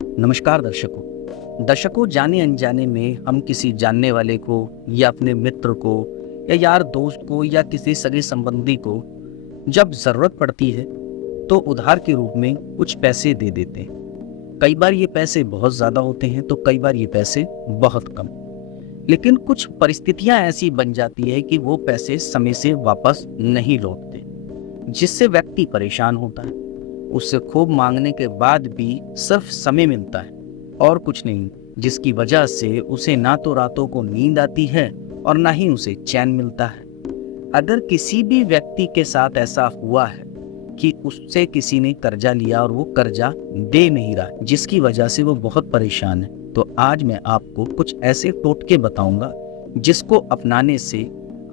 नमस्कार दर्शकों, जाने अनजाने में हम किसी जानने वाले को या अपने मित्र को या यार दोस्त को या किसी सगे संबंधी को जब जरूरत पड़ती है तो उधार के रूप में कुछ पैसे दे देते हैं। कई बार ये पैसे बहुत ज्यादा होते हैं तो कई बार ये पैसे बहुत कम। लेकिन कुछ परिस्थितियां ऐसी बन जाती है कि वो पैसे समय से वापस नहीं लौटते, जिससे व्यक्ति परेशान होता है। उससे खूब मांगने के बाद भी सिर्फ समय मिलता है और कुछ नहीं, जिसकी वजह से उसे ना तो रातों को नींद आती है और ना ही उसे चैन मिलता है। अगर किसी भी व्यक्ति के साथ ऐसा हुआ है कि उससे किसी ने कर्जा लिया और वो कर्जा दे नहीं रहा, जिसकी वजह से वो बहुत परेशान है, तो आज मैं आपको कुछ ऐसे टोटके बताऊंगा जिसको अपनाने से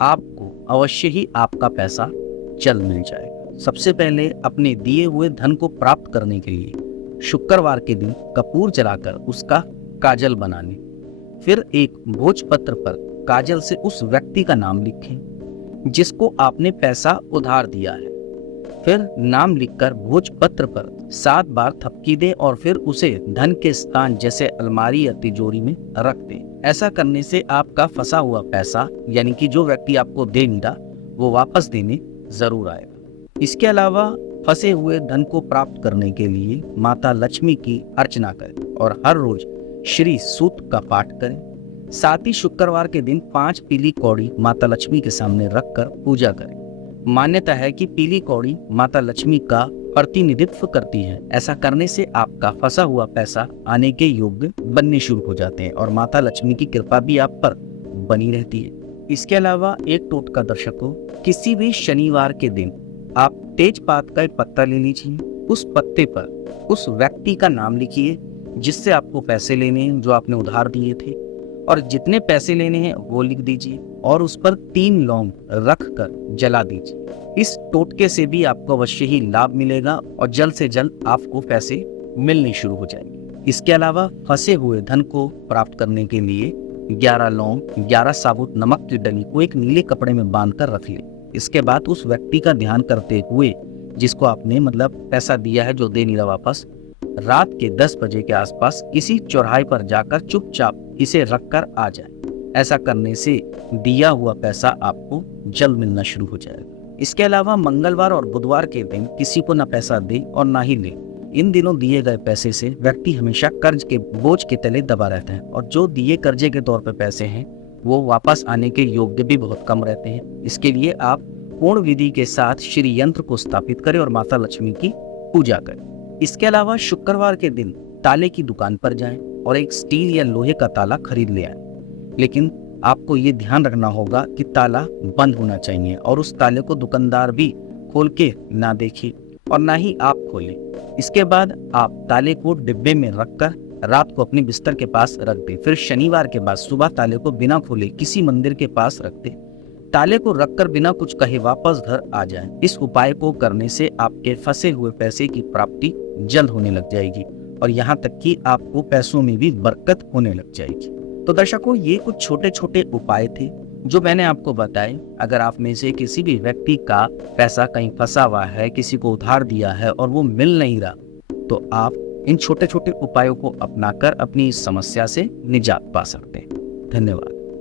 आपको अवश्य ही आपका पैसा जल्द मिल जाएगा। सबसे पहले अपने दिए हुए धन को प्राप्त करने के लिए शुक्रवार के दिन कपूर जलाकर उसका काजल बनाने, फिर एक भोजपत्र पर काजल से उस व्यक्ति का नाम लिखें जिसको आपने पैसा उधार दिया है। फिर नाम लिखकर भोजपत्र पर 7 बार थपकी दें और फिर उसे धन के स्थान जैसे अलमारी या तिजोरी में रख दें। ऐसा करने से आपका फंसा हुआ पैसा, यानी कि जो व्यक्ति आपको दे नहीं रहा, वो वापस देने जरूर आएगा। इसके अलावा फंसे हुए धन को प्राप्त करने के लिए माता लक्ष्मी की अर्चना करें और हर रोज श्री सूक्त का पाठ करें। साथ ही शुक्रवार के दिन 5 पीली कौड़ी माता लक्ष्मी के सामने रखकर पूजा करें। मान्यता है कि पीली कौड़ी माता लक्ष्मी का प्रतिनिधित्व करती है। ऐसा करने से आपका फंसा हुआ पैसा आने के योग्य बनने शुरू हो जाते हैं और माता लक्ष्मी की कृपा भी आप पर बनी रहती है। इसके अलावा एक टोटका दर्शकों, किसी भी शनिवार के दिन आप तेजपात का एक पत्ता ले लीजिए। उस पत्ते पर उस व्यक्ति का नाम लिखिए जिससे आपको पैसे लेने हैं, जो आपने उधार दिए थे, और जितने पैसे लेने हैं वो लिख दीजिए और उस पर 3 लौंग रख कर जला दीजिए। इस टोटके से भी आपको अवश्य ही लाभ मिलेगा और जल्द से जल्द आपको पैसे मिलने शुरू हो जाएंगे। इसके अलावा फंसे हुए धन को प्राप्त करने के लिए 11 लौंग, 11 साबुत नमक की डली को एक नीले कपड़े में बांधकर रख लें। इसके बाद उस व्यक्ति का ध्यान करते हुए, जिसको आपने पैसा दिया है, जो दे नहीं रहा वापस, रात के 10 बजे के आसपास किसी चौराहे पर जाकर चुपचाप इसे रखकर आ जाए। ऐसा करने से दिया हुआ पैसा आपको जल्द मिलना शुरू हो जाएगा। इसके अलावा मंगलवार और बुधवार के दिन किसी को न पैसा दे और ना ही ले। इन दिनों दिए गए पैसे से व्यक्ति हमेशा कर्ज के बोझ के तले दबा रहता है और जो दिए कर्जे के तौर पर पैसे हैं वो वापस आने के योग्य भी बहुत कम रहते हैं। इसके लिए आप पूर्ण विधि के साथ श्री यंत्र को स्थापित करें और माता लक्ष्मी की पूजा करें। इसके अलावा शुक्रवार के दिन ताले की दुकान पर जाएं और एक स्टील या लोहे का ताला खरीद ले आएं। लेकिन आपको ये ध्यान रखना होगा कि ताला बंद होना चाहिए और उस ताले को दुकानदार भी खोल के ना देखे और ना ही आप खोलें। इसके बाद आप ताले को डिब्बे में रखकर रात को अपने बिस्तर के पास रख दें। फिर शनिवार के बाद सुबह ताले को बिना खोले किसी मंदिर के पास रख दें। ताले को रखकर बिना कुछ कहे वापस घर आ जाएं। इस उपाय को करने से आपके फंसे हुए पैसे की प्राप्ति जल्द होने लग जाएगी और यहाँ तक कि आपको पैसों में भी बरकत होने लग जाएगी। तो दर्शकों, ये कुछ छोटे छोटे उपाय थे जो मैंने आपको बताए। अगर आप में से किसी भी व्यक्ति का पैसा कहीं फंसा हुआ है, किसी को उधार दिया है और वो मिल नहीं रहा, तो आप इन छोटे छोटे उपायों को अपनाकर अपनी इस समस्या से निजात पा सकते हैं। धन्यवाद।